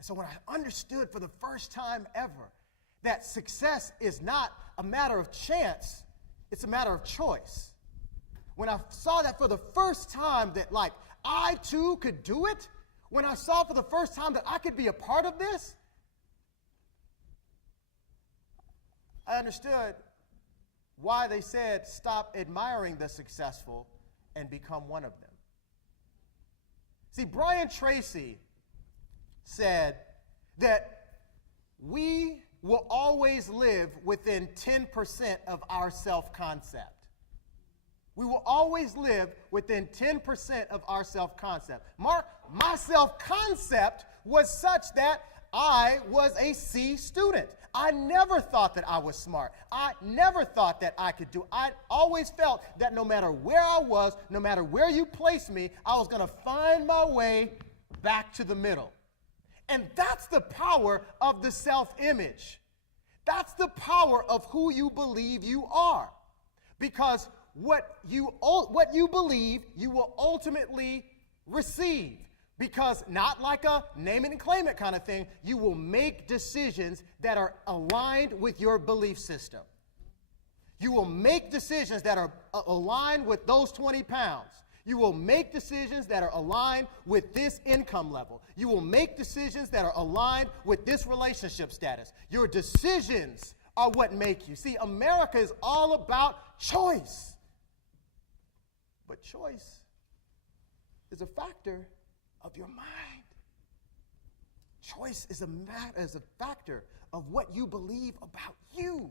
And so when I understood for the first time ever that success is not a matter of chance, it's a matter of choice. When I saw that for the first time that like I too could do it, when I saw for the first time that I could be a part of this, I understood why they said stop admiring the successful and become one of them. See, Brian Tracy said that we will always live within 10% of our self-concept. We will always live within 10% of our self-concept. My self-concept was such that I was a C student. I never thought that I was smart. I never thought that I could do. I always felt that no matter where I was, no matter where you placed me, I was going to find my way back to the middle. And that's the power of the self-image. That's the power of who you believe you are. Because what you believe, you will ultimately receive. Because not like a name it and claim it kind of thing, you will make decisions that are aligned with your belief system. You will make decisions that are aligned with those 20 pounds. You will make decisions that are aligned with this income level. You will make decisions that are aligned with this relationship status. Your decisions are what make you. See, America is all about choice. But choice is a factor of your mind. Choice is a factor of what you believe about you.